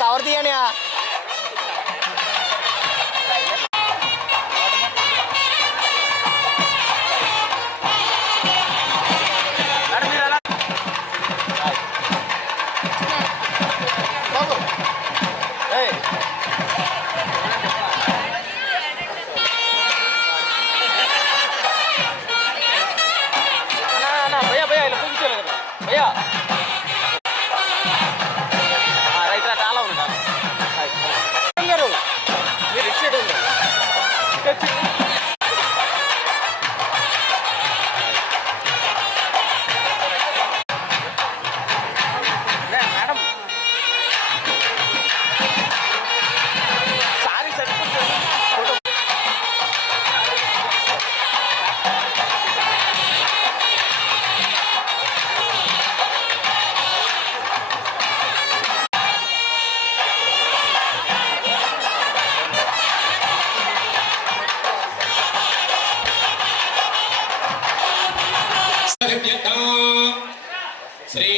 Cover తీయని भैया right రా చాలా ఉంది గారు మీరు ఇచ్చేది ఉంది మేడం సారీ సరిపోతుంది श्री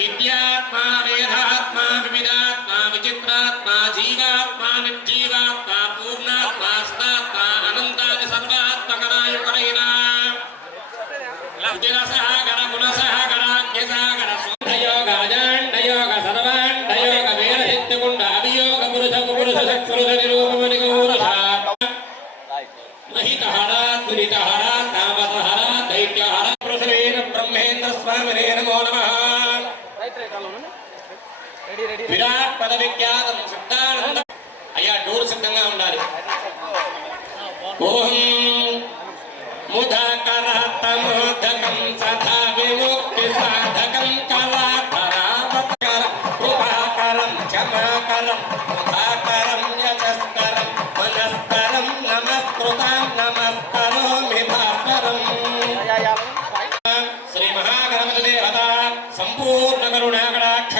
विद्यात्मा वेदात्मा विविधात्मा विचित्रात्मा जीवात्मा निर्जीवात्मा पूर्णात्मा सदात्मा अनंतानि सर्वात्मकनायकरैना लब्धिरसहागर गुणसहागर ज्ञसागर सुधयोग अजाण्डयोग सर्वाण्डयोग वेदहित्यकुण्ड अभियोग पुरुष चक्षुरुष निरूपमनिगौरधा महितहरा दुरितहरा तामसहरा दैत्यहरा पुरुषेण ब्रह्मेन्द्र स्वामिने नमो नमः విరాట్ పద విఖ్యాతం సిద్ధానంద అయ్యా డోర్ సిద్ధంగా ఉండాలి ఓం ముదకర తమోదకం సదా విముక్తి సాధకం కళాకరావతకర కృపాకరం క్షమాకరం ముదాకరం యశస్కరం మనస్కరం నమస్కృతం నమస్కరోమి భాస్కరం శ్రీ మహాగణపతి దేవత సంపూర్ణ కరుణాకటాక్ష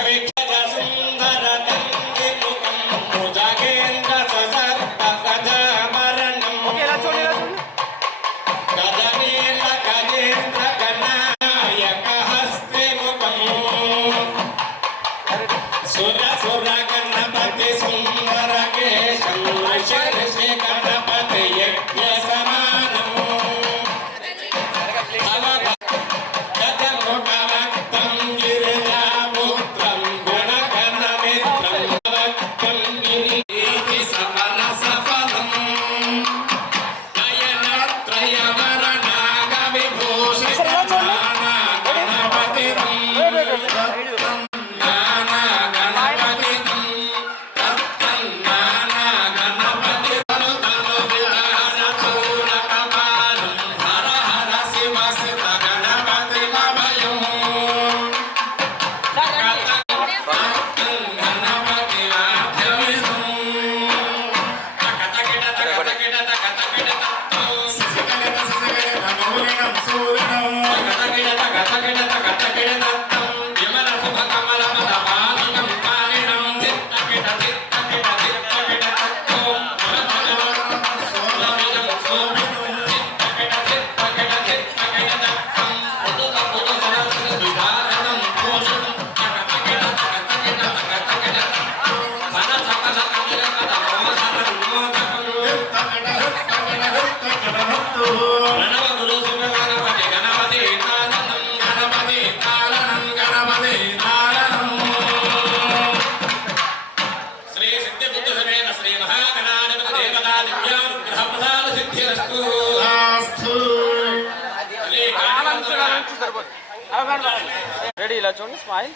రెడీ ఇలా చూడండి స్మైల్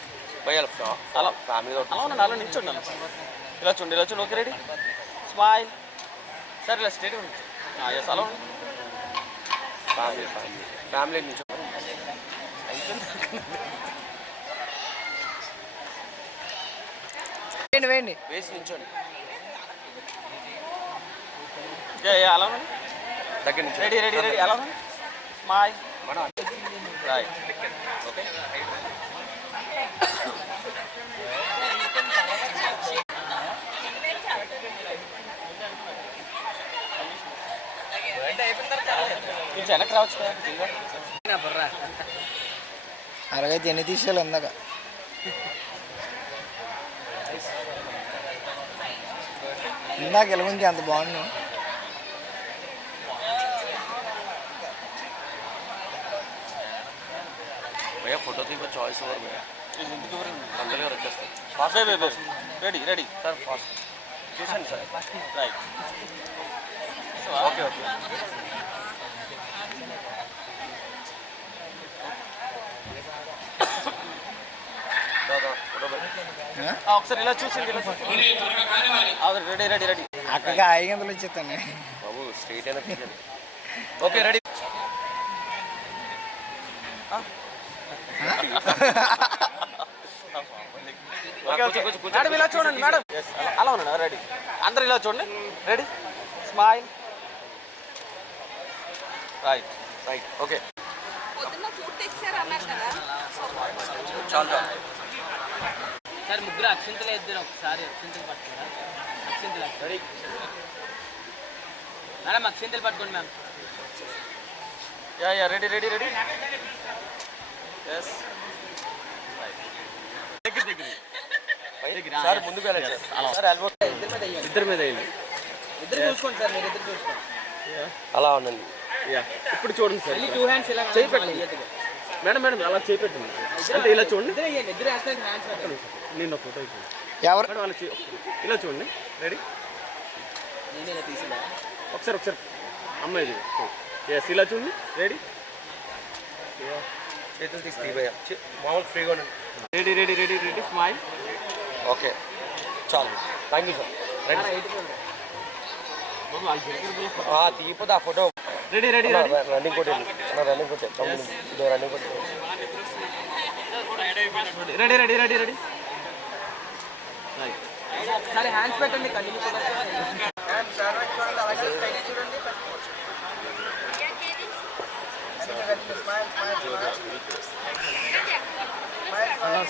భయాలు అలా ఫ్యామిలీ అలా ఉండండి అలా నిల్చోండి ఇలా చూడండి ఇలా చూడండి ఓకే రెడీ స్మైల్ సరే ఇలా స్టేట్ ఉంది ఎస్ అలా ఉండండి ఫ్యామిలీ ఫ్యామిలీ ఫ్యామిలీ నిల్చో వేయండి వేయండి వేసి నిల్చోండి అలా ఉండండి దగ్గర నుంచి రెడీ రెడీ రెడీ అలా ఉండండి స్మైల్ రైట్ ఓకే వెనక్కి రావచ్చు కదా అలాగైతే ఎన్ని తీసేయాలి ఇందాక. ఇందాక ఎలాగుంది అంత బాగుంది. భయ్యా ఫోటో తీసుకో చాయిస్ ఓవర్ భయ్యా అందరి గారు వచ్చేస్తారు fast ready ready sir fast చూసాను సార్ రైట్ ఓకే ఓకే ఒకసారి ఇలా చూసింది రెడీ రెడీ రెడీ అక్కడికి 500 ఇచ్చేస్తాను బాబు స్ట్రైట్ అయినా ఓకే రెడీ మేడం ఇలా చూడండి మేడం అలా ఉన్నాడు రెడీ అందరు ఇలా చూడండి ready smile right right okay చాలు సార్ ముగ్గురు అక్షింతలు ఇద్దరు ఒకసారి అక్షింతలు పట్టుకోరా అక్షింతలు రెడీ మేడం అక్షింతలు పట్టుకోండి ma'am yeah yeah ready ready ready yes sir ముందుకు వెళ్ళండి సార్ ఎల్బో ఇద్దరి మీద వేయండి ఇద్దరు చూసుకోండి సార్ మీరు ఇద్దరు చూసుకోండి అలా ఉండండి యా ఇప్పుడు చూడండి సార్ టూ హ్యాండ్స్ ఇలా చేయి పెట్టండి మేడం మేడం అలా చేయి పెట్టండి అంటే ఇలా చూడండి ఇద్దరు హ్యాండ్స్ పెట్టండి నేను ఫోటో ఇచ్చాను ఎవరు మేడం అలా ఇలా చూడండి రెడీ నేను ఇలా తీసుకున్నా ఒకసారి ఒకసారి అమ్మాయి ఎస్ ఇలా చూడండి రెడీ చేతులు తీసి మామూలు ఫ్రీగా ఉండండి ready ready ready ready smile okay చాలు థ్యాంక్ యూ సార్ రెడీ తీయపోతే ఆ ఫోటో రెడీ రెడీ రన్నింగ్ కొట్టి రన్నింగ్ కొట్టే ఇదో రన్నింగ్ కొట్టి రెడీ రెడీ రెడీ రెడీ ఒకసారి హ్యాండ్స్ పెట్టండి కంటిన్యూ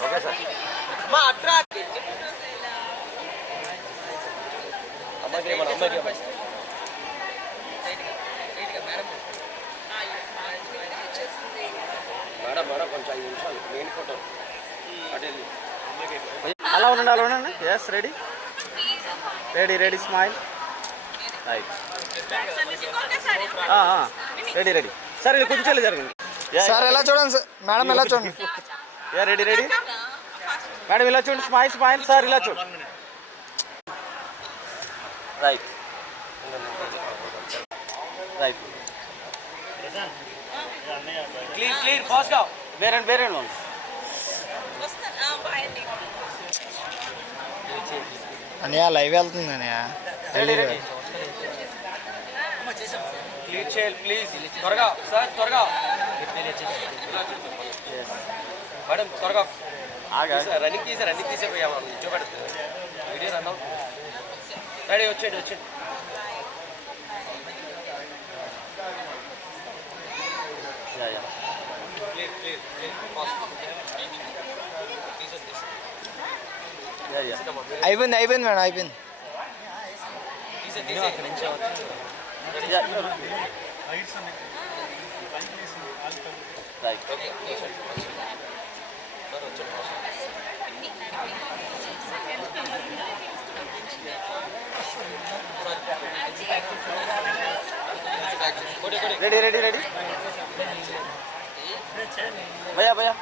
ఓకే సార్ అమ్మాయికి మన అమ్మాయికి మేడం మేడం కొంచెం 5 నిమిషాలు మెయిన్ ఫోటో అటు అలా ఉండండి అలా ఉండండి yes ready ready ready smile right ready ready sir ఇది కొంచెం జరగండి సార్ ఎలా చూడండి సార్ మేడం ఎలా చూడండి యా రెడీ రెడీ మేడం ఇలా చూడండి స్మైల్ స్మైల్ సార్ ఇలా చూడండి రైట్ రైట్ క్లీన్ క్లీన్ ఫాస్ట్గా వేరండి వేరండి అన్నయ్య లైవ్ వెళ్తుంది అన్నయ్య రెడీ రెడీ క్లీన్ చేయాలి ప్లీజ్ త్వరగా సార్ త్వరగా మేడం త్వరగా రన్నింగ్ తీసేపోయాము చూపెడుతుంది వీడియో రన్ అవుతుంది రెడీ వచ్చేయండి వచ్చేయండి క్లియర్ క్లియర్ అయిపోయింది అయిపోయింది మేడం అయిపోయింది రైట్ రెడీ రెడీ రెడీ భయ్యా భయ్యా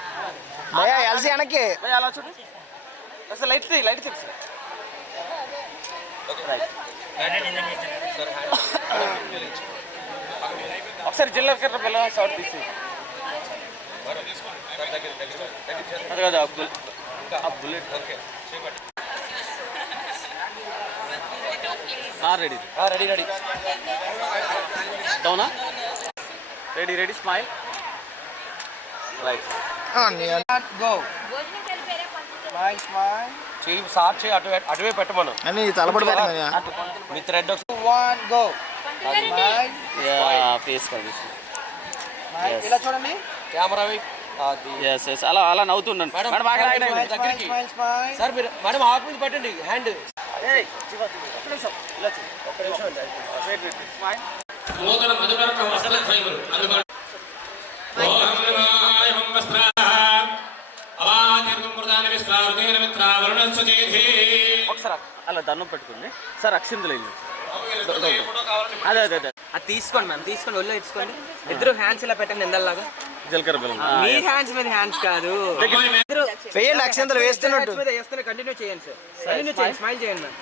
భయ్యా ఎల్సీ వెనక్కి భయ్యా అలా చూడండి అసలు లైట్ తీ లైట్ తీసి ఒకసారి జిల్లా పిల్ల షార్ట్ తీసి అది కాదు ఆ bullet okay ready ready ready డౌనా ready ready smile right go చేయి సార్ చేయి అటువే పెట్టమను అని తలపడి మీ థ్రెడ్ గో ఫేస్ కనిపిస్తుంది ఇలా చూడండి కెమెరా ఎస్ ఎస్ అలా అలా నవ్వుతుండండి మేడం బాగా దగ్గరికి సార్ మీరు మేడం ఆఫ్ నుంచి పెట్టండి హ్యాండ్ నూతన మధుకరక వసల ఫైబర్ అందుబాటు ఓం నమాయ వస్త్రాః ఒకసారి అలా దండం పెట్టుకుంది సార్ అక్షింతలు వెళ్ళి అదే అదే అదే అది తీసుకోండి మ్యామ్, తీసుకొని ఒళ్ళు ఇచ్చుకోండి. ఇద్దరు హ్యాండ్స్ ఇలా పెట్టండి ఎందల్లాగా. జీలకర్ర బెల్లం మీ హ్యాండ్స్ మీద హ్యాండ్స్ కాదు, వేయండి అక్షంతలు వేస్తున్నట్టు. వేస్తున్నా. కంటిన్యూ చేయండి సార్, కంటిన్యూ చేయండి, స్మైల్ చేయండి మ్యామ్.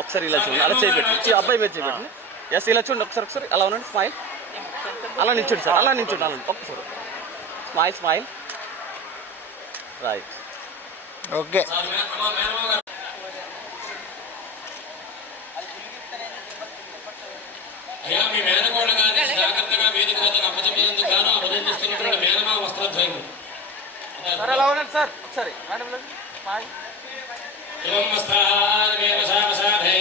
ఒకసారి ఇలా చూడండి, అలా చేయబెట్టి ఈ అబ్బాయి మీద చేయబెట్టి ఎస్ ఇలా చూడండి ఒకసారి ఒకసారి అలా ఉండండి స్మైల్ అలా నిల్చోండి సార్, అలా నిల్చోండి అలా ఒక్కసారి స్మైల్ స్మైల్ రైట్ ఓకే. అయ్యా మీ మేనకోడ గారిని జాగ్రత్తగా వేదిక వద్దకు అప్పచెప్పేందుకు గాను అభినందిస్తున్నటువంటి మేనమా వస్త్రధ్వయం. సార్ అలా ఉండండి సార్ ఒకసారి మేడం స్మైల్ ఏవం వస్త్రాన్మేవ శావశాధే.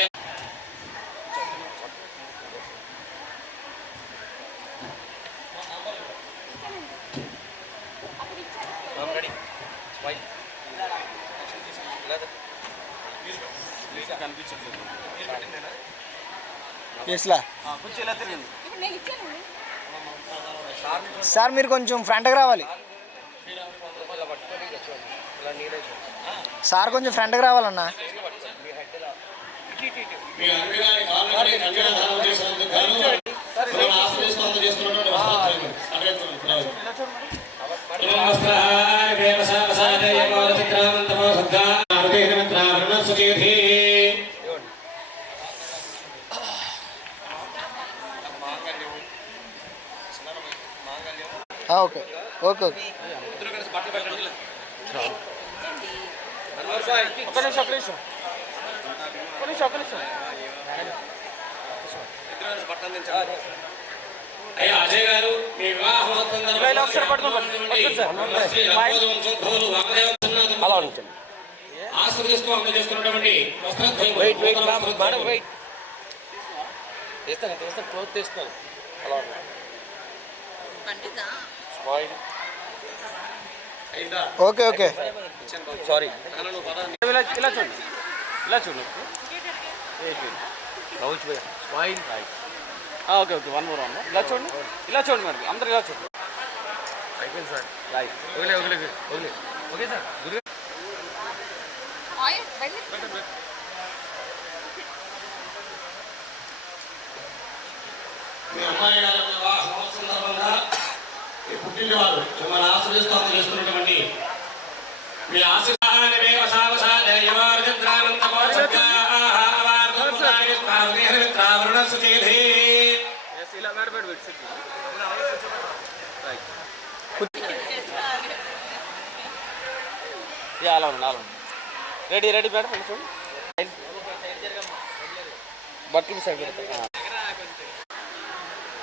ఎస్లా కొంచెం ఇలా తిరిగింది సార్ మీరు కొంచెం ఫ్రంట్కి రావాలి సార్, కొంచెం ఫ్రంట్కి రావాలన్నా. మీ అల్లుడి గారి కాళ్ళకి కళ్యాణదానం చేసినందుకు గాను మిమ్మల్ని ఆశీర్వదిస్తూ చేస్తున్నటువంటి వస్త్రధ్వయం. ఏవం వస్త్రాన్మేవ శావశాధే యమోద చిత్రామంతమో సద్గా ఆరుదేన మిత్రావరుణ సుచేధి. Okay okay okay. ఒక్క నిమిషం ఒక్క నిమిషం ఒక్క నిమిషం ఒక్క నిమిషం అయ్యా అజయ్ గారు మీ వివాహ ఇలా ఒకసారి పట్టుకోండి అలా ఉంచండి ఆశీర్వదిస్తూ అందజేస్తున్నటువంటి వస్త్రధ్వయం. తీస్తాను క్లోత్ తీస్తాను అలా స్మైల్ ఓకే ఓకే. సారీ ఇలా ఇలా చూడండి ఇలా చూడండి smile okay okay one more ఇలా చూడండి మరి అందరూ ఇలా చూడండి అయిపోయింది సార్ రైట్ ఓకే సార్ మీ అమ్మాయి గారి వివాహ సందర్భంగా ఈ పుట్టినవారు మిమ్మల్ని ఆశీర్వదిస్తూ అందజేస్తున్నటువంటి మీ ఆశీర్వాదాన్ని సావసాధే యమార్జద్రానంతమో సద్గా ఆహావార్ధోపదాయ స్వామిహ మిత్రావరుణ సుచేధి. ఇలా మేడం అలా ఉంది రెడీ రెడీ మేడం చూడండి బట్టలు సైడ్ పెడతాం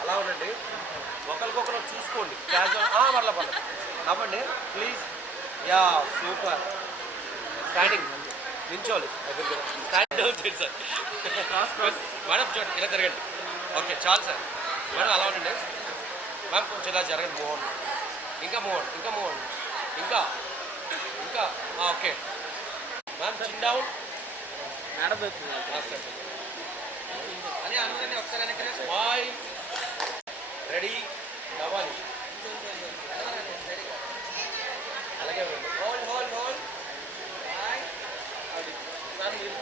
అలా ఉండండి, ఒకరికొకరు చూసుకోండి. మరలా పర్లేదు అవ్వండి ప్లీజ్. Yeah super. స్టాండింగ్ నించోవాలి, స్టాండ్ డౌన్ చేయండి సార్. మేడం చూడండి ఇలా జరగండి. ఓకే చాలు సార్. మేడం అలా ఉండండి మ్యామ్, కొంచెం ఇలా జరగండి. మూవ్ అవ్వండి, ఇంకా మూవ్ అవ్వండి, ఇంకా మూవ్ అవ్వండి, ఇంకా ఇంకా ఓకే మ్యామ్. చిన్ డౌన్ మేడం అని అందరినీ ఒకసారి స్మైల్ రెడీ నవ్వాలి. అలాగే హోల్డ్ హోల్డ్ హోల్డ్ సార్ మీరు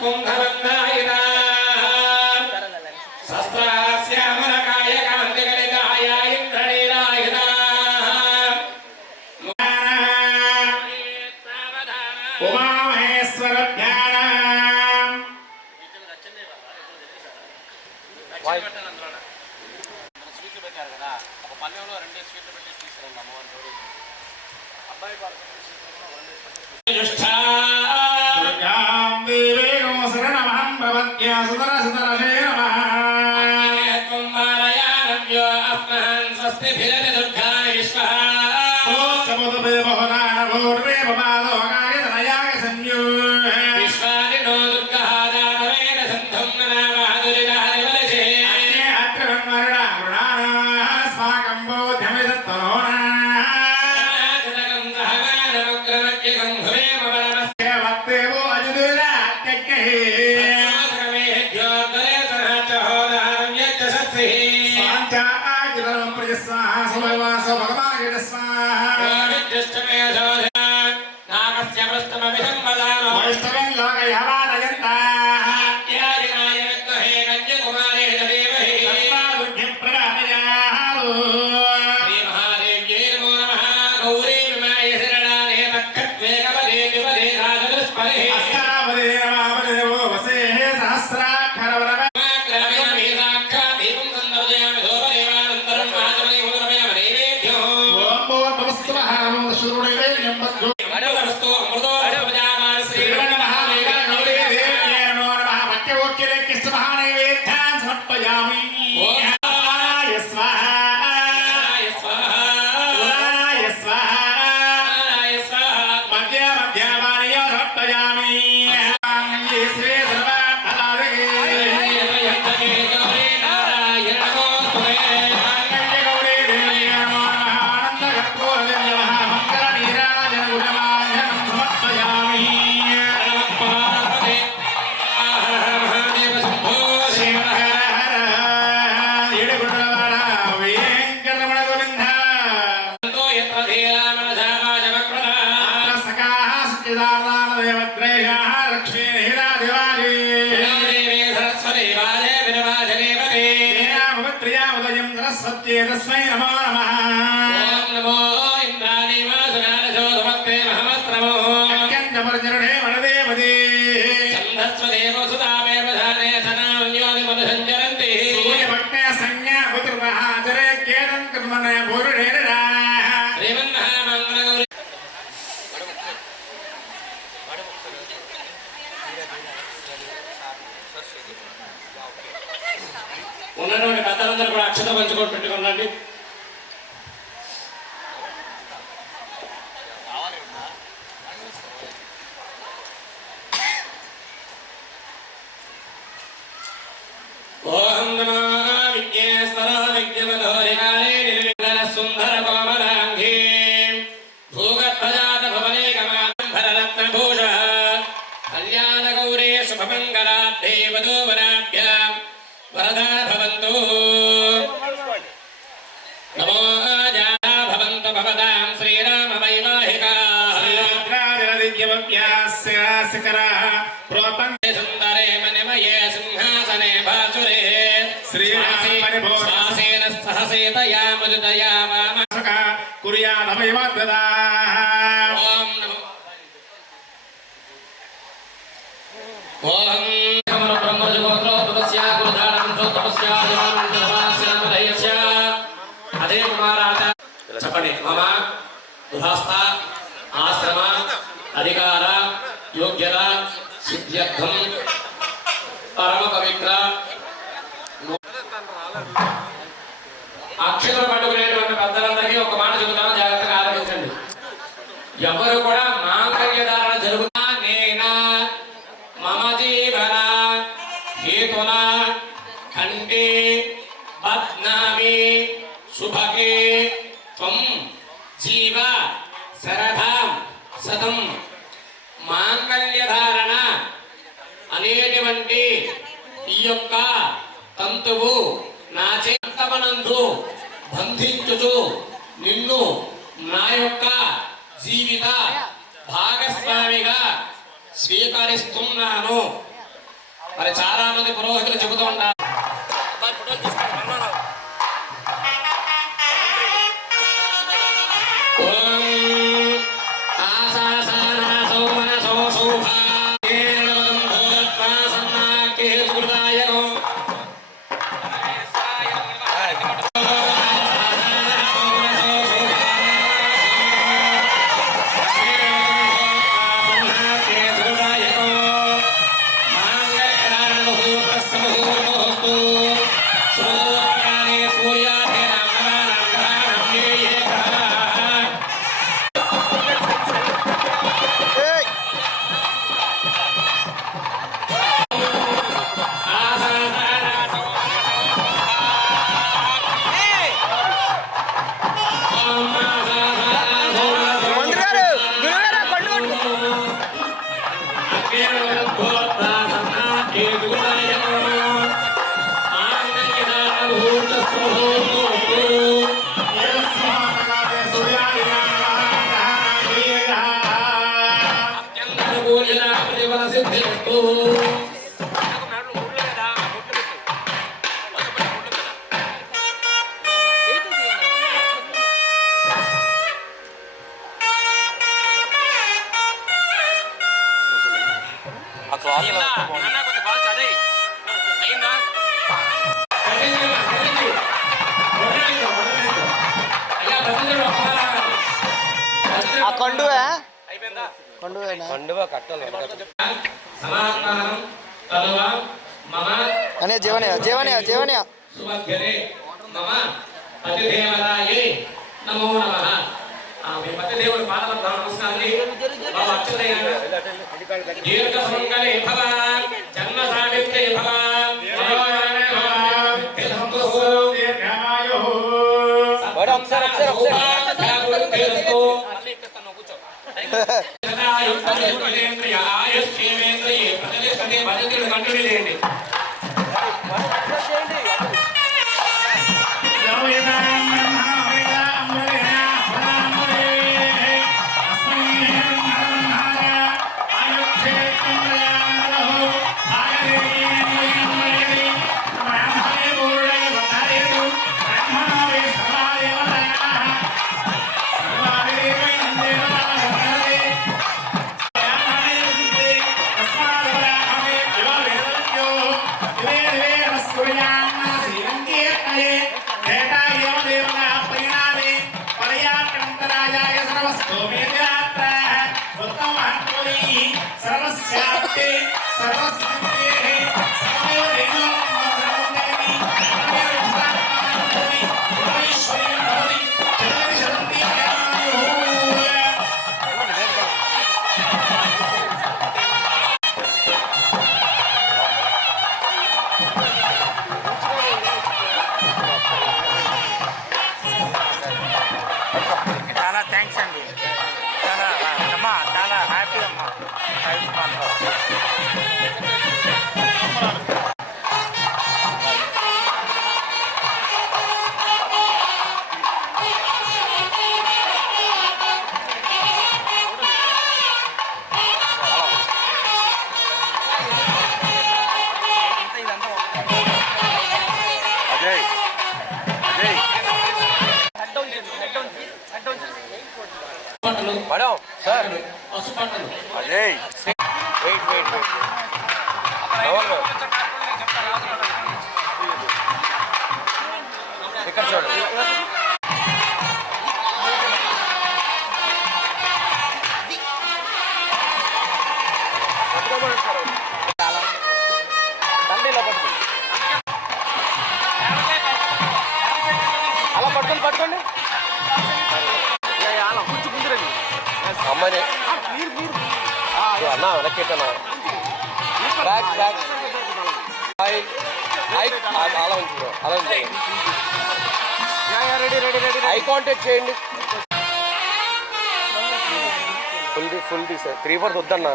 కుంధవందాయినా శస్త్రాస్యామరకాయ కాంతిగలితాయ ఇంద్రనీలాయుధా ఉమామహేశ్వర ధ్యానం స్వీట్లు పెట్టారు కదా ఒక పల్లెంలో 2 స్వీట్లు పెట్టి తీసుకురండి అమ్మవారి గౌరీ అబ్బాయి దుర్గాం దేవీం శరణమహం ప్రపద్యే సుదరసుదరశే నమః త్వం మారయానవ్యో అస్మహం స్వస్తిభిరతి దుర్గా విశ్వః ఓచముదే బహునాన భూర్వే భవాలోకాయ తనయాయ సంయూ విశ్వాదినో దుర్గా జాతవేన సంధం ననామాదురిదారివలశే అన్యే అత్రం మరణా వృణానా స్వాకం బోధ్యమిదత్తనోనా తస్మై నమో నమః ఓం నమో ఇంద్రాణి వాసునారసో సమస్తే మహమస్త్రమో అత్యంతమర్జరుడే వనదేవదే ఛందస్వదేవ సుతామేవ ధానే సనాన్యోని మనుసంచరంతి సూర్యభక్తే సంజ్ఞా పుత్రః జరే కేతం కర్మణే భూరుడేరడా శ్రీమన్మహామంగళగౌరి ఉన్నటువంటి పెద్దలందరూ కూడా అక్షత పంచుకొని పెట్టుకోండి. ఓం నమో విఘ్నేశ్వర విఘ్నమధోరికాలే నిర్విఘ్న సుందర కోమలాంఘే భూగర్భజాత భవనేకమాంబరరత్నభూష కళ్యాణ గౌరీ శుభమంగళాబ్ధే వధూవరాభ్యాం వరదా భవంతు. నమో జాతా భవంతు భవతాం శ్రీరామ వైవాహికాః శ్రీరాజదివ్యవ్యాస్యాస్కరః ప్రోతంతే సుందరే మణిమయే సింహాసనే భాసురే శ్రీరాసేన సహసేతయా ముదితయా వామసక కుర్యాదవైవద్వదాః. ఓం నమో ఓం చెప్పండి. మమ గృహస్థ ఆశ్రమ అధికార యోగ్యత సిద్ధ్యర్థం పరమ పవిత్ర అక్షరం పట్టుకునేటువంటి పెద్దలందరికీ ఒక మాట చెబుతాను, జాగ్రత్తగా ఆలోచించండి. ఎవరు కూడా మాంగళ్యధారణ జరుగుతా నేనా మమ జీవన హేతున కంటే బధ్నామి శుభకే త్వం జీవ శరథాం శతం. మాంగళ్యధారణ అనేటువంటి ఈ యొక్క తంతువు నాచే అంతమనందు బంధించుచు నిన్ను నా యొక్క జీవిత భాగస్వామిగా స్వీకరిస్తున్నాను మరి చాలా మంది పురోహితులు చెబుతూ ఉంటారు. కండువా కట్టాలి అనే జీవనయ్య జీవనయ్య జీవనయ్య దేవుడు పాదాలకు దీర్ఘ సుమంగళే భవ జన్మ సావిత్రి భవ చాలా థ్యాంక్స్ అండి. చాలా అమ్మా చాలా హ్యాపీ అమ్మా. మేడం సార్ పసుపట్టలు అజయ్ వెయిట్ వెయిట్ వెయిట్ ఇక్కడ చూడండి అలా పట్టుకోండి పట్టుకోండి అమ్మని అన్న వెనక్కిట్టనా బ్యాక్ బ్యాక్ అలా ఉంచు అలా ఐ కాంటాక్ట్ చేయండి ఫుల్ ది సార్ 3/4 వద్దన్నా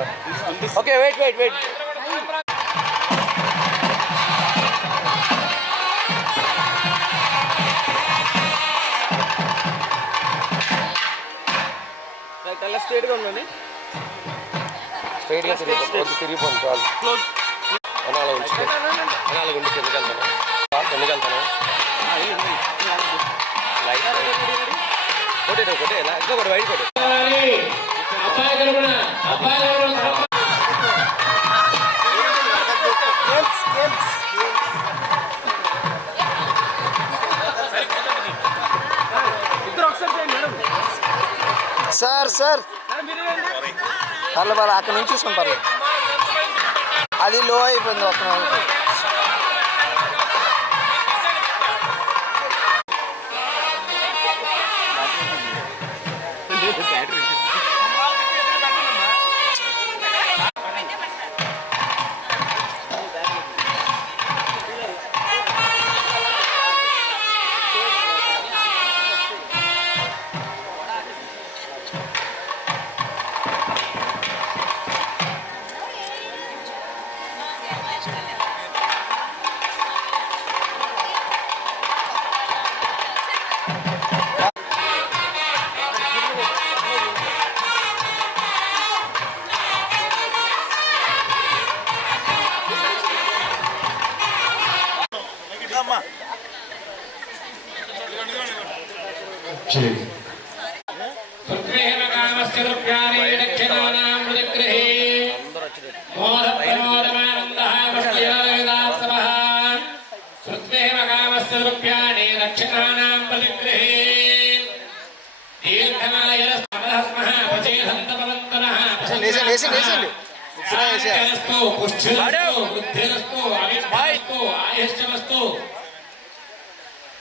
ఓకే వెయిట్ వెయిట్ వెయిట్ చాలా స్ట్రైట్గా ఉందండి స్ట్రైట్గా తిరిగిపోండి చాలు క్లోజ్ అలా ఉంచుకో అలాగ ఉండి కిందకి వెళ్తాను లైట్ కొట్టే ఇంకా ఒకటి వైట్ కొట్టే అబ్బాయి తరపున సార్ పర్లేదు అక్కడ నుంచి చూసుకుని పర్లేదు. అది లో అయిపోయింది ఒక్క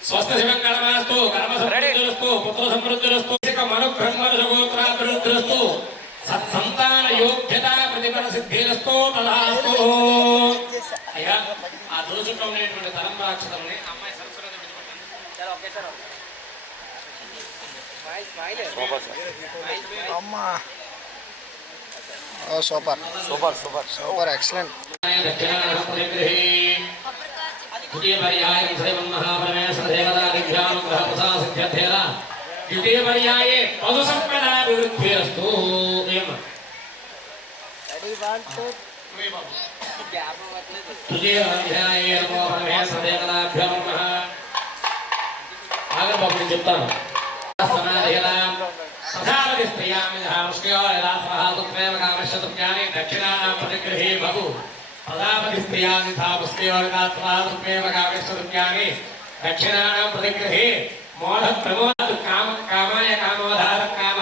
స్వస్థ శివంకరమాస్తు కర్మ సమృద్ధిరస్తు పుత్ర సమృద్ధిరస్తు మనోబ్రహ్మరసగోత్రాభివృద్ధిరస్తు సత్సంతాన యోగ్యత ప్రతిఫల సిద్ధిరస్తు తదాస్తు. అయ్యా ఆ దోషంలో ఉండేటువంటి తలంబరాక్షతల్ని అమ్మాయి సరస్వతి అమ్మా సూపర్ ఎక్సలెంట్. द्वितीय पर्याय श्रीमन् महापरमेश्वर देवतादिभ्यानुग्रह प्रसाद सिद्ध्यर्थेन द्वितीय पर्याये पशु संपदाभिवृद्धिरस्तु. तृतीय अध्याये नमो परमेश्वर देवताभ्यो नमः. आगे बाबू చెప్తాను. సమాధియలాం తథావతి స్త్రియామి ధామష్కయో యథాస్వహాతుత్వేవ కామశ్యతు జ్ఞాని దక్షిణానాం ప్రతిగృహీ బహు పదాపతి స్త్రియాన్ని తాపస్కేవకాత్మేవ కామేశ్వరుజ్ఞాని దక్షిణానాం ప్రతిగృహే మోఢ ప్రమోద కామాయ కామోధార కామ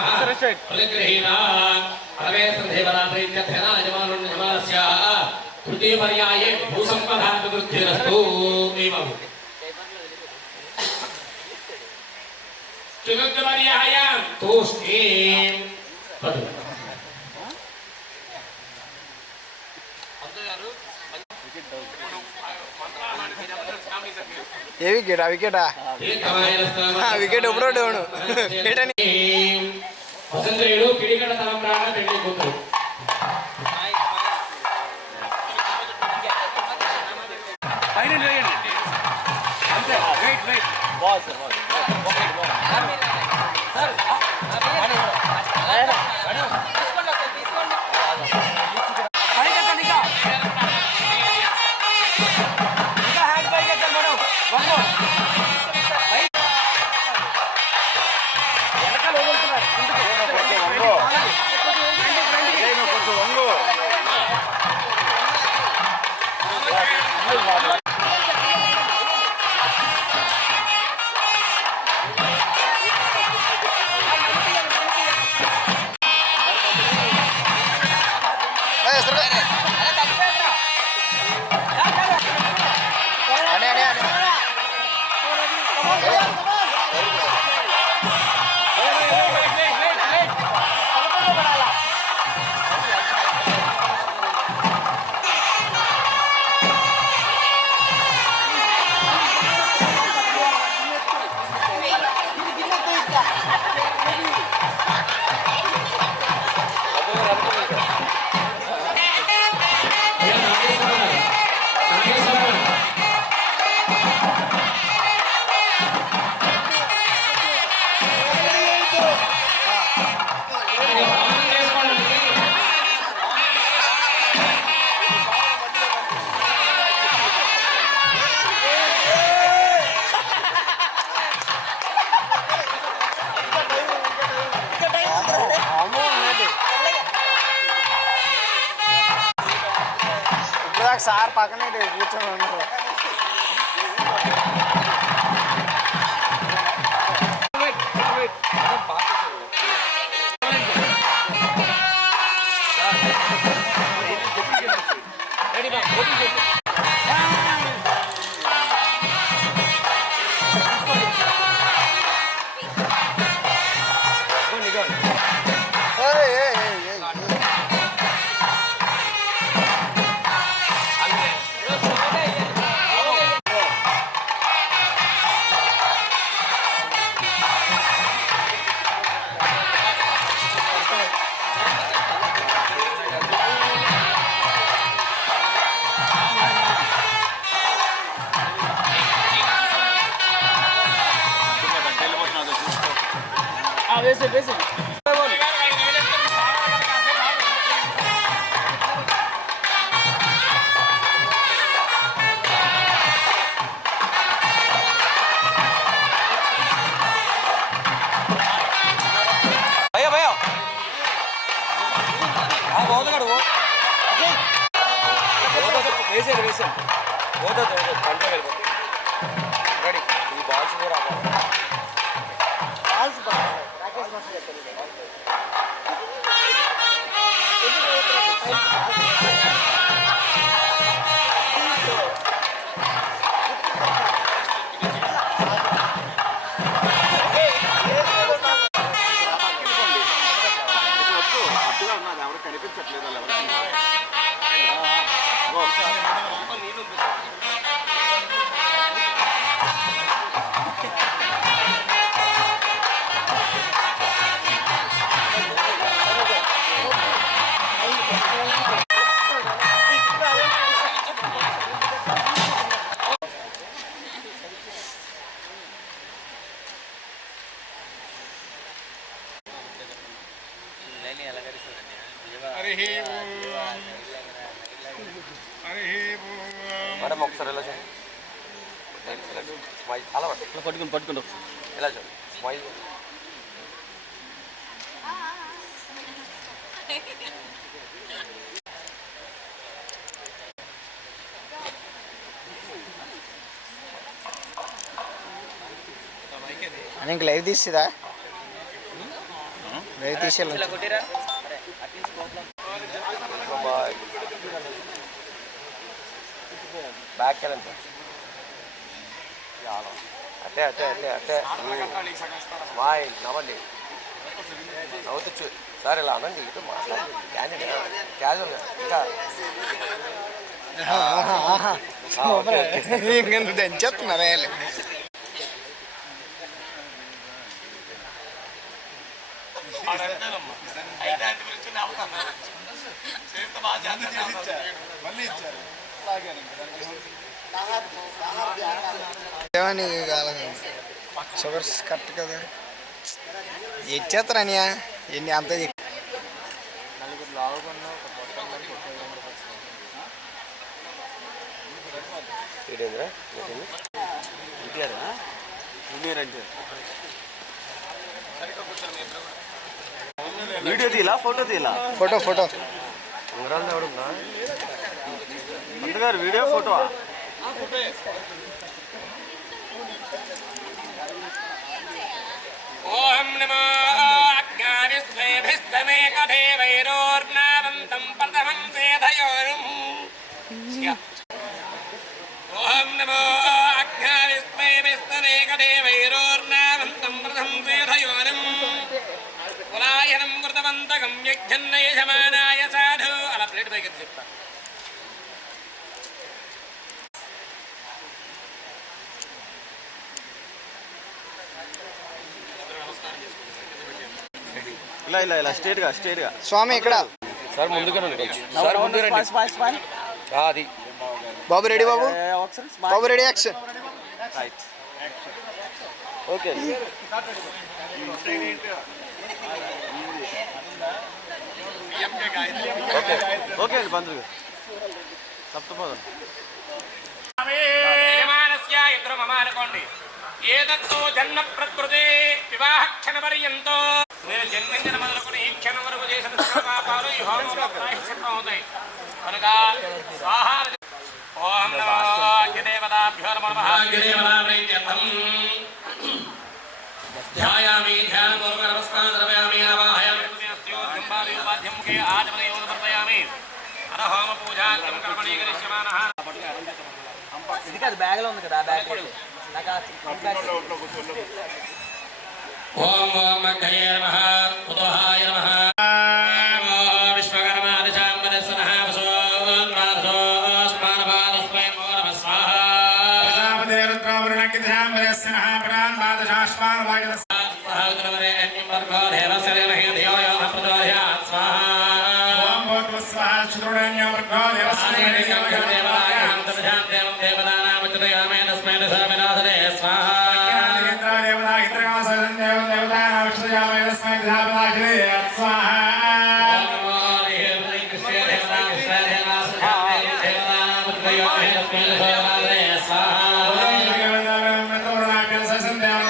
ప్రతిగృహీత పరమేశ్వర దేవరాత్రీత్యర్థేన యజమానున్ యజమానస్యాః తృతీయ పర్యాయే భూసంపదాభివృద్ధిరస్తు. చతుర్థ పర్యాయాం తూష్ణీం ఏ వికెటా వికెట్ ఎప్పుడో డౌను వసంతయుడు పిడికడ తలంబ్రాణ పెళ్లి కూతురు. ఇందాక సార్ పక్కనే కూర్చొని ఉన్నారు. వేసే వేసే భయ్యా భయ్యా పోతున్నాడు వేసాడు వేసాడు పోతుంది కంటే వెళ్ళిపోతుంది రెడీ ఈ బాల్స్ కూడా కనిపించట్లేదు మేడం ఒకసారి ఎలా చూడండి స్మైల్ అలా పట్టుకుని పట్టుకుని ఎలా చూడండి స్మైల్ అని ఇంక లైవ్ తీసిదా లైవ్ తీసేయాలి బాయ్ బ్యాక్ వెళ్ళండి సార్ అట్టే అట్టే అట్టే అట్టే స్మైల్ నవ్వండి నవ్వుతూ సార్ ఇలా అనండి ఇటు మాట్లాడండి క్యాజువల్గా ఇంకా దంచేస్తున్నారా ఏమని షుగర్స్ కరెక్ట్ కదా ఇచ్చేస్తారనియా ఎన్ని అంత ఏంటంటే వీడియో తీలా ఫోటో తీలా ఫోటో ఫోటో ఉంగరాలు ఎవడున్నా అందుగారు వీడియో ఫోటో ఓం నమో అజ్ఞానిస్వేభిస్తమేకదేవైరోర్నావంతం ప్రథమం సేధయోరుం ఓం నమో అజ్ఞానిస్వేభిస్తమేకదేవైరోర్నావంతం ప్రథమం సేధయోరుం కులాయనం కృతవంతకం యజ్ఞన్న యజమానాయ సాధు అలా ప్లేట్ పైకి చెప్తా ఇలా ఇలా ఇలా స్ట్రేట్గా స్ట్రేట్గా స్వామి ఇక్కడ సార్ ముందుగా సార్ ముందుగా రండి అది బాబు రెడీ బాబు ఒకసారి బాబు ready action right okay okay అండి పంతులు సప్తపదం యజమానస్య ఇద్దరు మమానుకోండి ఏదత్తో జన్మ ప్రకృతి వివాహ క్షణ పర్యంతో నేను జన్మించిన మొదలుకొని ఈ క్షణం వరకు చేసిన సకల పాపాలు ఈ హోమంలో ప్రాయశ్చిత్తం అవుతాయి కనుక స్వాహా ध्यायामि ध्यानपूर्वक नमस्कार द्रव्यामि नवाहयामि वाद्यं मुखे आचमनयोः वर्तयामि अरहोम पूजार्थं कर्मणि करिष्यमानः ఇది కాదు బ్యాగ్లో ఉంది కదా ఆ బ్యాగ్ నాకు ఓం ఓం అగ్నయే నమః ఉదహాయ నమః విశ్వకర్మాదిశాంబరస్వనః వసోన్మాదోస్మానపాదస్మై నమః స్వాహా ప్రజాపతిరుద్రావరుణకిధ్యాంబరస్వనః ప్రాణపాదశాశ్వానవాయుధ సహోదరవరే అన్యమర్గో దేవస్యదేవహి ధియోయో ప్రచోదయాత్ స్వాహా ఓం భూర్భువ స్వాహా శుద్రుడన్యమర్గో దేవస్యదేవహి దేవాయ హంతజాం దేవం దేవదానామచుదయామే తస్మై దశామినాథనే స్వాహా దేవదా ఇంద్రగాసదం దేవం దేవదానామచుదయామే తస్మై దశామినాథనే స్వాహా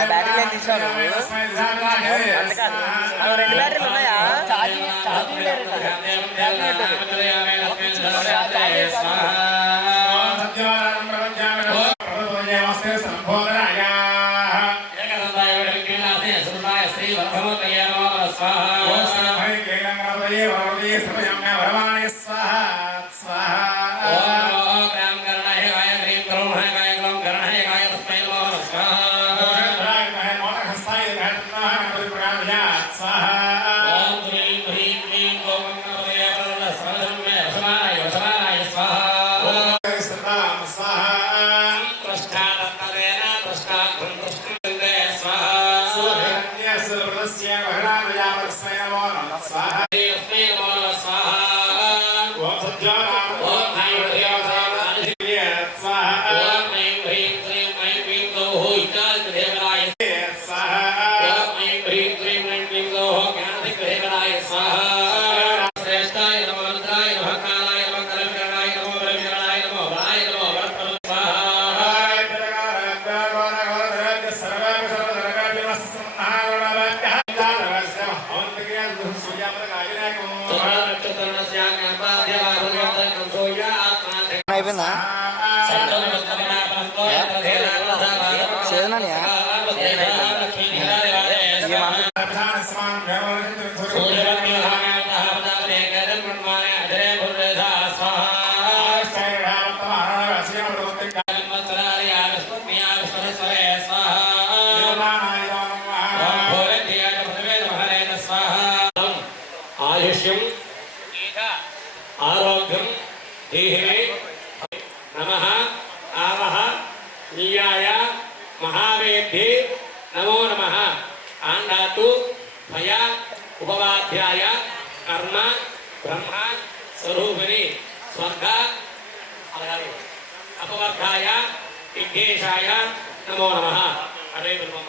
బ్యాటరీలు తీసుకోవాలి రెండు బ్యాటరీలు ఉన్నాయా ఛార్జింగ్ అయిపోయిందా చేదననియా ఆయుష్యం ఆరోగ్యం దేహిమే నమః ఆవహ నీయాయ మహావేద్యే నమో నమః ఆండాతు భయ ఉపవాధ్యాయ కర్మ బ్రహ్మ స్వరూపిణి స్వర్గ అపవర్గాయ విఘ్నేశాయ నమో నమః అరే బ్రహ్మ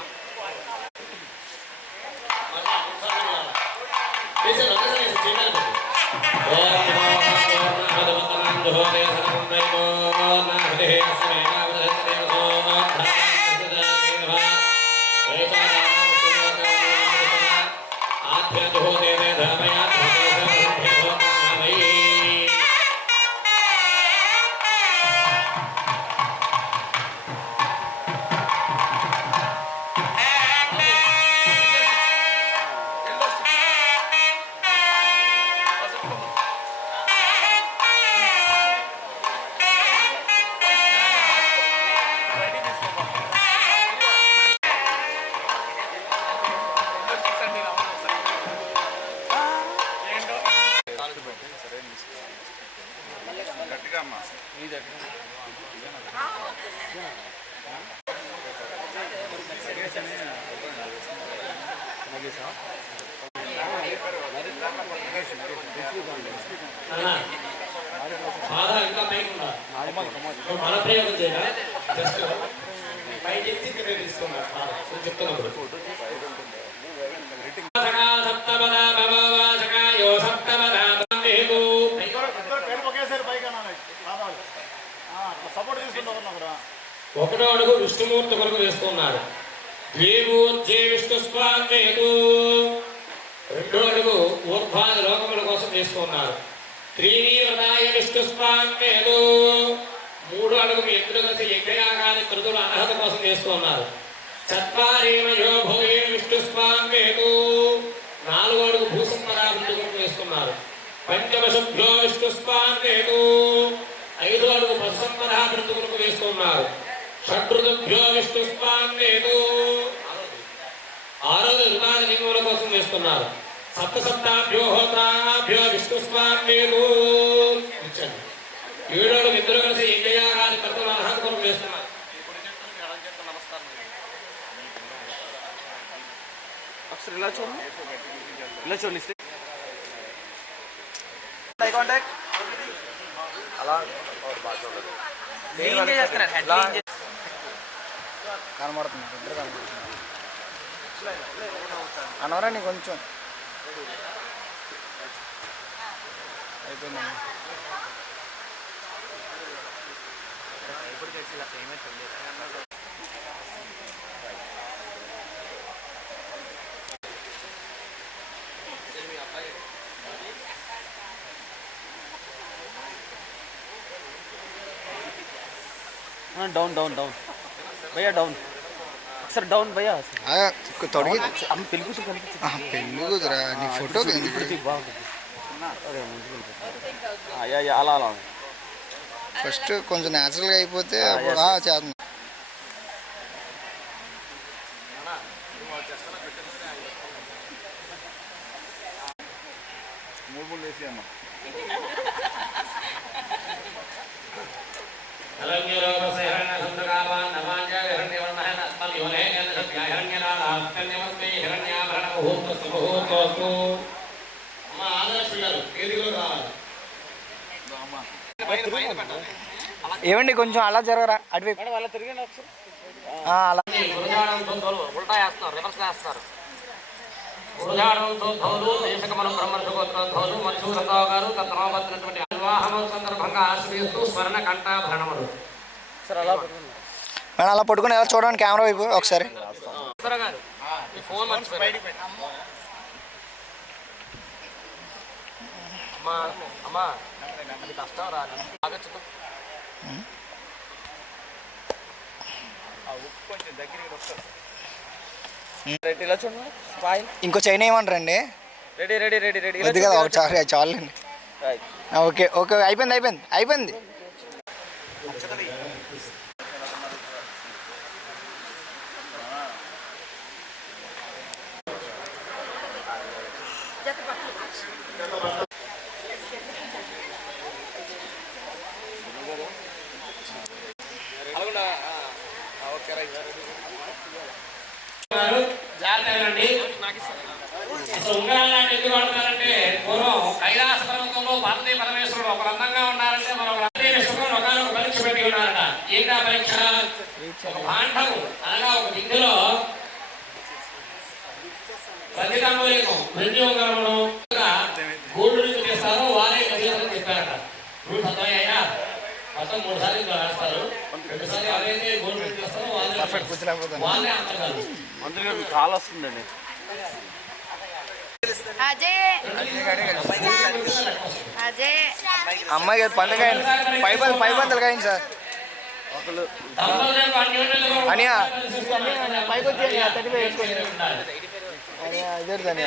బాధ ఇంకా పైకి ఉండాలి. నువ్వు మన ప్రయోగం చేయాలి. జస్ట్ పైకి ఎత్తి ఇక్కడ తీసుకున్నాడు చెప్తున్నప్పుడు ఒకటో అడుగు విష్ణుమూర్తి కొరకు వేస్తున్నారు. ద్విమూర్తి విష్ణుస్వామేతు రెండో అడుగు ఊర్ధ్వాది లోకముల కోసం వేస్తున్నారు. త్రీవీవ్రతాయ విష్ణుస్వామేతు 3 అడుగులు ఎత్తులు కలిసి యజ్ఞయాగాది కృతులు అర్హత కోసం చేస్తున్నారు. చత్వారేమయో భోగే విష్ణుస్వాం వేదు 4 అడుగు భూసంపరాభివృద్ధి కొరకు వేస్తున్నారు. పంచమశుభ్యో విష్ణుస్వాం వేదు 5 అడుగు పశుసంపరాభివృద్ధి కొరకు వేస్తున్నారు. షడ్రుభ్యో విష్ణుస్వాం వేదు 6 ఋతాది లింగముల కోసం వేస్తున్నారు. సప్తసప్తాభ్యో హోత్రాభ్యో విష్ణుస్వాం వేదు 7 అడుగు ఇద్దరు కలిసి యజ్ఞయాగాది కర్తలు అర్హత కొరకు వేస్తున్నారు. ఒకసారి ఇలా చూడండి, ఇలా చూడండి. ఐ కాంటాక్ట్ అలా కనబడుతుంది, ఇద్దరు కనబడుతుంది. అనవరండి కొంచెం అయిపోయిందండి. డౌన్ డౌన్ డౌన్ భయ్యా, డౌన్ ఒకసారి డౌన్ భయ్యా. తొడిగి పెళ్లి కూతురు కనిపించింది. పెళ్ళి కుదురా నీ ఫోటో బాగుంటుంది. అయ్యా అలా అలా ఫస్ట్ కొంచెం న్యాచురల్గా అయిపోతే చేద్దాం. ఏమండి కొంచెం అలా జరగరా అటువైపు అలా ఉల్టా వేస్తున్నారు, రివర్స్ వేస్తారు. గురుజాడంతో ధౌలు దేశకమనం బ్రహ్మర్షగోత్రోద్భవులు మత్స్యూరరావు గారు తత్నోబద్ధినటువంటి వివాహం సందర్భంగా ఆశ్రయిస్తూ స్వర్ణ కంఠాభరణములు. మేడం అలా పట్టుకుని ఎలా చూడండి కెమెరా వైపు ఒకసారి. గారు మీ ఫోన్ మర్చిపోయారు. అమ్మా అమ్మా అది కష్టం రాదు, బాగా చెప్పు. ఇలా చూడండి. స్మైల్. ఇంకో చైన్ ఏమంటారండి? Ready ready ready ready. వద్దు కదా ఒకసారి చాలండి. ఓకే ఓకే అయిపోయింది అయిపోయింది అయిపోయింది. ఉంగరాన్ని ఎందుకు వాడతారంటే పూర్వం కైలాస పర్వతంలో పార్వతీ పరమేశ్వరుడు ఒకరు అందంగా ఉన్నారంటే మరొక ఒకనొక పరీక్ష పెట్టి ఉన్నారట. ఏంటా పరీక్ష? ఒక భాండము అనగా ఒక బిందులో ప్రతిదంబలికం వెండి ఉంగరమును గోల్డ్ నుంచి తీస్తారో వారే గదిలో చెప్పారట. రూల్స్ అర్థమయ్యాయా? మొత్తం 3 సార్లు రాస్తారు. 2 సార్లు ఎవరైతే గోల్డ్ నుంచి తీస్తారో వాళ్ళే అంతగారు. అందులో కాల్ వస్తుందండి. అమ్మాయి గారు పండుగ పై బందలు కాయండి సార్. అనియా పైకి వచ్చి తడిపై వేసుకోండి. ఇదే దాని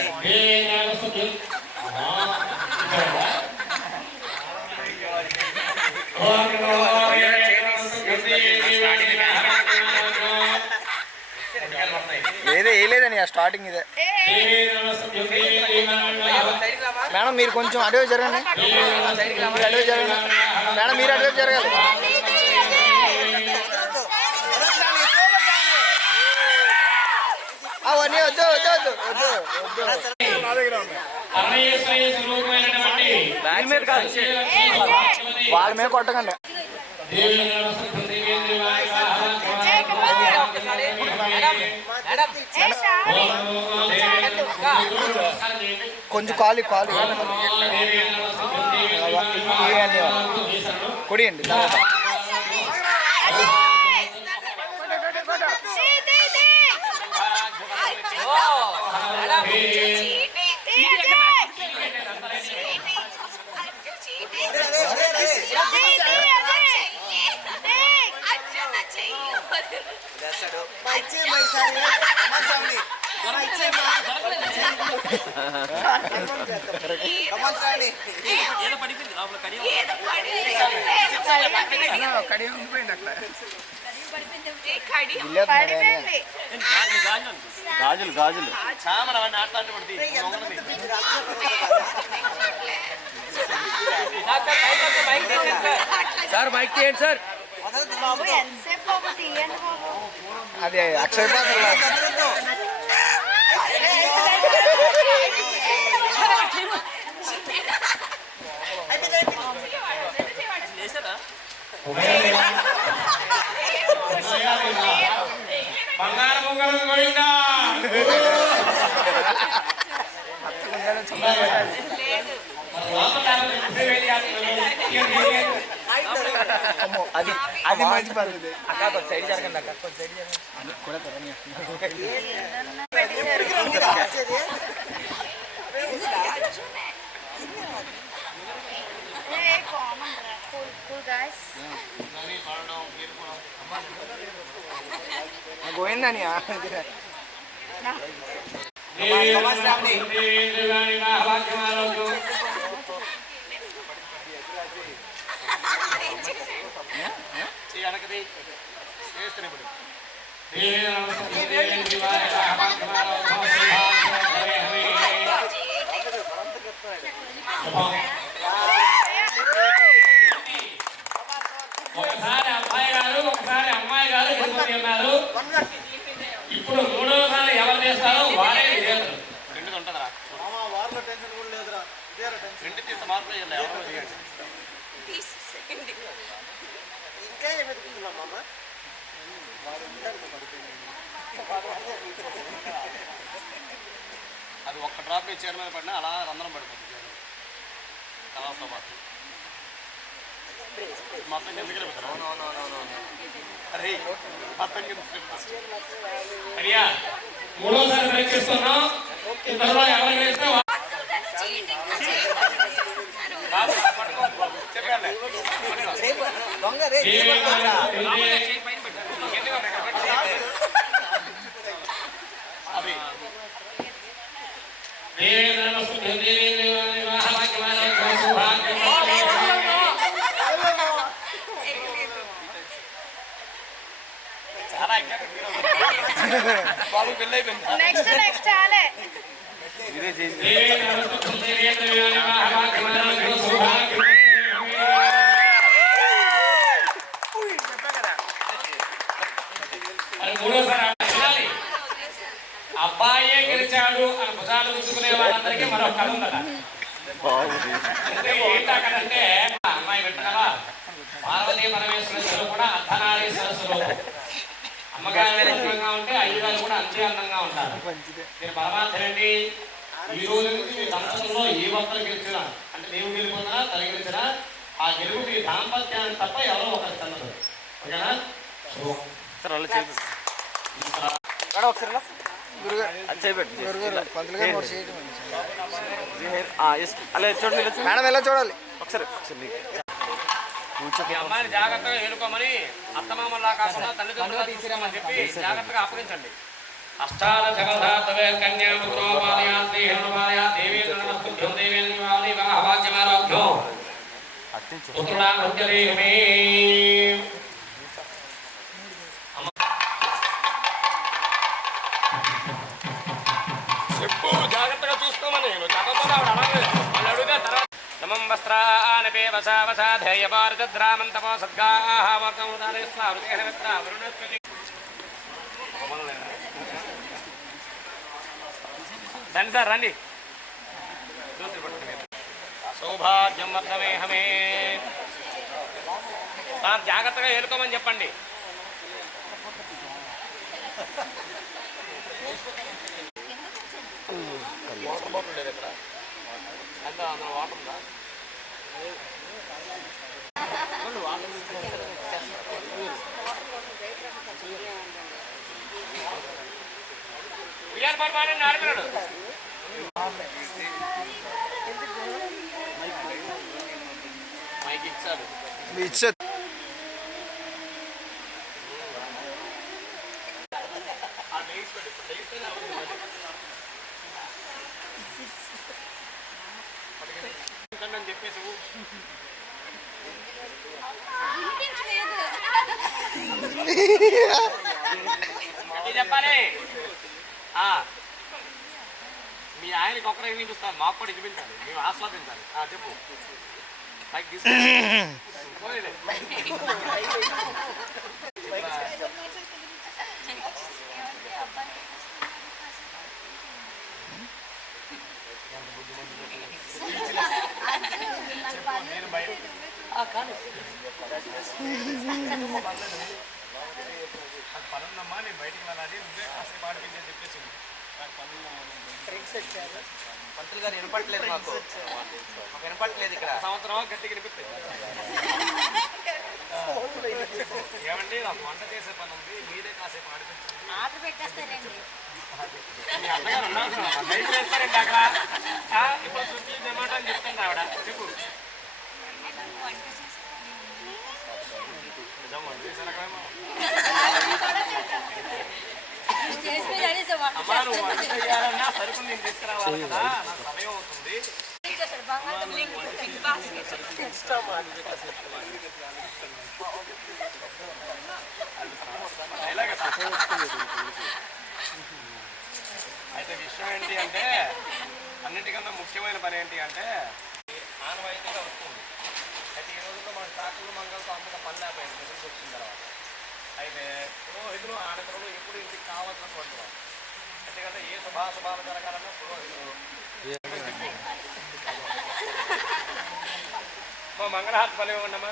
ఏదే వేయలేదని స్టార్టింగ్ ఇదే. మేడం మీరు కొంచెం అటువైపు జరగండి, అటువైపు జరగండి మేడం, మీరు అటువైపు జరగాలి. అవన్నీ వద్దు వద్దు వద్దు వద్దు వద్దు వాళ్ళ మీద కొట్టకండి. కొంచెం కాలు కొడియండి. చేస్తాడు మా ఇచ్చే మా ఈసారి కమల్ శ్రావణి ఏదో పడిపోయింది లోపల కడి కడి ఉండిపోయింది అక్కడ గాజులు గాజులు చామడ అవన్నీ ఆటలాంటి పడుతుంది సార్ మైక్ తీయండి సార్. అది అక్షయ పాత్ర బంగారు పొంగలు గోయిందా అది అది మంచి పద్ధతి. అక్క కొంచెం సైడ్ జరగండి అక్క, కొంచెం సైడ్ జరగండి. కూడా గోయిందని ఒకసారి అబ్బాయి గారు ఒకసారి అమ్మాయి గారు తిరుపతి ఉన్నారు. ఇప్పుడు మూడోసారి ఎవరు చేస్తారో వారే విజేతలు. రెండు ఉంటుందిరా రెండు తీర్థ మార్పులు అది ఒక్క డ్రాప్ చీర మీద పడినా అలా రంధ్రం పడిపోతుంది కలర్తో పాటు మొత్తం కిందకి వెళ్ళిపోతారు. అరే మొత్తం కిందకి అయ్యా మూడోసారి ప్రయత్నిస్తున్నాం. ఇంతలో ఎవరు వేస్తే చెప్పండి దొంగ అవి చాలా బాబు పెళ్ళి అయిపోయింది. నెక్స్ట్ చాలే ఇదే చేసి అబ్బాయే గెలిచాడు అని భుజాలు గుర్తుకునే వాళ్ళందరికీ మరొక కథ ఉందట. ఏంటా కథ అంటే అమ్మాయి వింట కదా పార్వతీ పరమేశ్వర కూడా అర్ధనారీ సరస్సులో అమ్మగారు అందంగా ఉంటే అయ్యగారు కూడా అంతే అందంగా ఉంటారు. నేను పరమార్థం ఏంటి ఈ రోజు నుంచి మీ దంపతుల్లో ఏ ఒక్కరు గెలిచినా అంటే నీవు గెలిపోతున్నా తల్లి గెలిచినా ఆ గెలుపు మీ దాంపత్యాన్ని తప్ప ఎవరో ఒకరు చెందదు. ఓకేనా? ఒకసారి గురుగారు పంతులు గారు నోట్ చేయడం అలా చూడండి మేడం ఎలా చూడాలి ఒకసారి ఈ అమ్మాయిని జాగ్రత్తగా ఎన్నుకోమని అత్తమామలా కాకుండా తల్లిదండ్రులు తీసుకురామని చెప్పి జాగ్రత్తగా అప్పగించండి. అష్టాదశకథాతవే కన్యాముద్రోపాదయా శ్రీహనుమాదయా దేవేంద్రనమస్తుభ్యం దేవేంద్రవాది వాహవాక్యమారోగ్యం పుత్రుడా నృత్యదేహమే. చెప్పు జాగ్రత్తగా చూసుకోమని చట్టంతో ఆవిడ అలాగే వాళ్ళు అడుగుతా తర్వాత నమం వస్త్రానపే వసావసాధేయపారద్రామంతపో సద్గాహావర్తముదారేస్వావృతేహమిత్రావరుణస్పతి. రండి సార్ రండి. సౌభాగ్యం వర్ధమే హమే. సార్ జాగ్రత్తగా ఏలుకోమని చెప్పండి. వాటర్ బాటిల్ లేదు ఇక్కడ అంత అందులో వాటర్ ఉందా? ఉయ్యాల పరమాన్ని ఆడుతున్నాడు. మైక్ ఇచ్చాడు ఇచ్చే చెప్పాలి మీ ఆయనకి ఒక్కరే వినిపిస్తాను, మాకు కూడా వినిపించాలి, మేము ఆస్వాదించాలి. చెప్పు పైకి పనుందమ్మా, నేను బయటికి వెళ్ళాలి, నువ్వే కాసేపు ఆడిపించని చెప్పేసి పంతులు గారు వినపట్లేదు, మాకు వినపట్లేదు. ఇక్కడ సంవత్సరం గట్టిగా వినిపిస్తుంది. ఏమండి నాకు వంట చేసే పని ఉంది, మీరే కాసేపు ఆడిపించండి. మీ అన్నగారు ఉన్నారండి అక్కడ. ఇప్పుడు శుద్ధి టమాటా అని చెప్తాను ఆవిడ. చెప్పు అమ్మా, నువ్వు వంట చేయాలన్నా సరుకులు నేను తీసుకురావాలి కదా, నాకు సమయం అవుతుంది. అయితే విషయం ఏంటి అంటే, అన్నిటికన్నా ముఖ్యమైన పని ఏంటి అంటే ఆనవాయితీగా వస్తుంది. అయితే ఈ రోజుల్లో మన టాకులు మంగళతో అంతగా పని లేకపోయింది నిధులు వచ్చిన తర్వాత. అయితే పురోహితులు ఆడపిల్లలు ఎప్పుడు ఇంటికి కావాల్సినటువంటి వాళ్ళు. ఎందుకంటే ఏ శుభాశుభాలు జరగాలన్నా పురోహితులు మా మంగళహారతి పని ఇవ్వండమ్మా.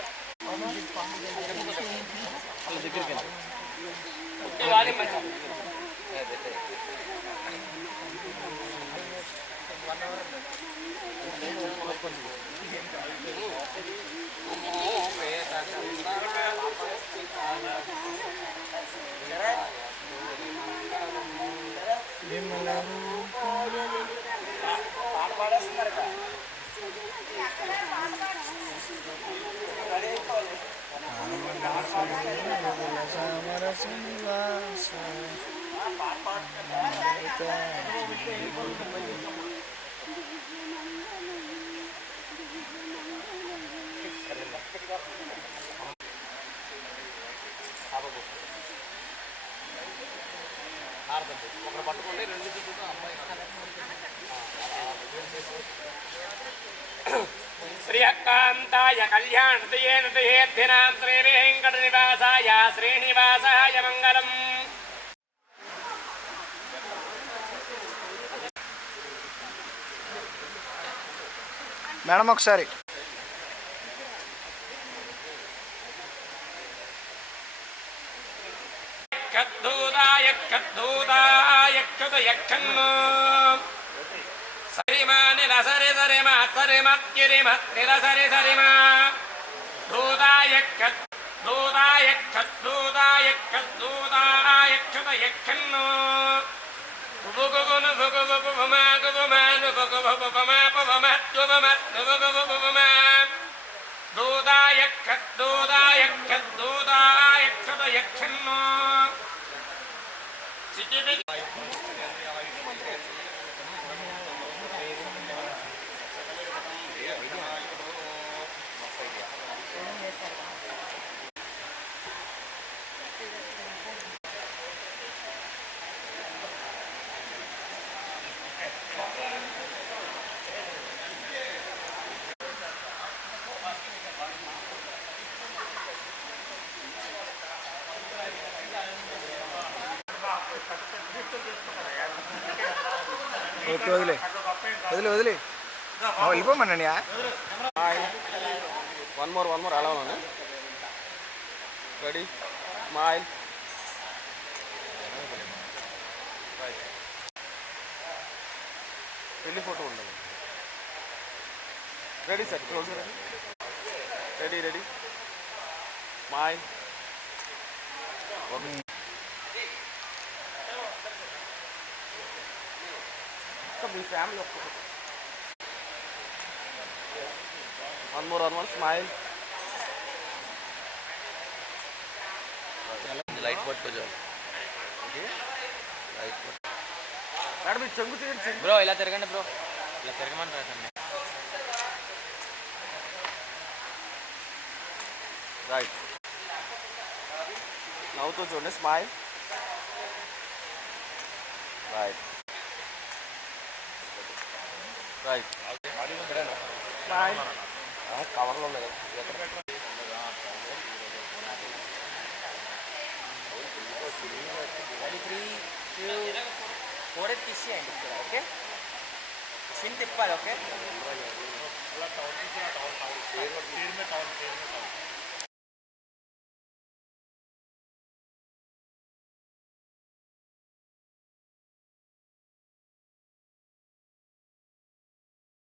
ఒకరు పట్టుకోండి, రెండు చుట్టూ అమ్మాయి శ్రీకాంతాయ కళ్యాణతయేర్ధినాం శ్రీ వెంకట నివాసాయ శ్రీనివాసాయ మంగళం. మేడం ఒకసారి సరిమా నిల సరి సరిమ సరిమత్రిమ నిల సరి సరిమా దూదాయక్షూదాయక్షూదాయక్షుదయక్షన్ను భుగుగును భుగుభుమాను భుగుభుమపవమత్వమత్వమత్వమా దూదాయక్షూదాయక్షుదయక్షన్ను ఓకే వదిలే వదిలే వదిలే వెళ్ళిపోమన్నా వన్ మోర్ అలా ఉన్నా. Ready smile. పెళ్లి ఫోటో ఉండాలి. Ready sir, close ready ready smile. Okay మీ ఫ్యామిలీ ఒక్క వన్ మోర్ స్మైల్. లైట్ పట్టుకో మేడం, మీ చెంగు చేయండి బ్రో. ఇలా తిరగండి బ్రో, ఇలా తిరగమంటారు. రైట్ నవ్వుతూ చూడండి, స్మైల్. Right right. స్మైల్. కవర్లో ఉన్నాయి అది 3 2 4 తీసేయండి ఇక్కడ. ఓకే, సిన్ తిప్పాలి. ఓకే,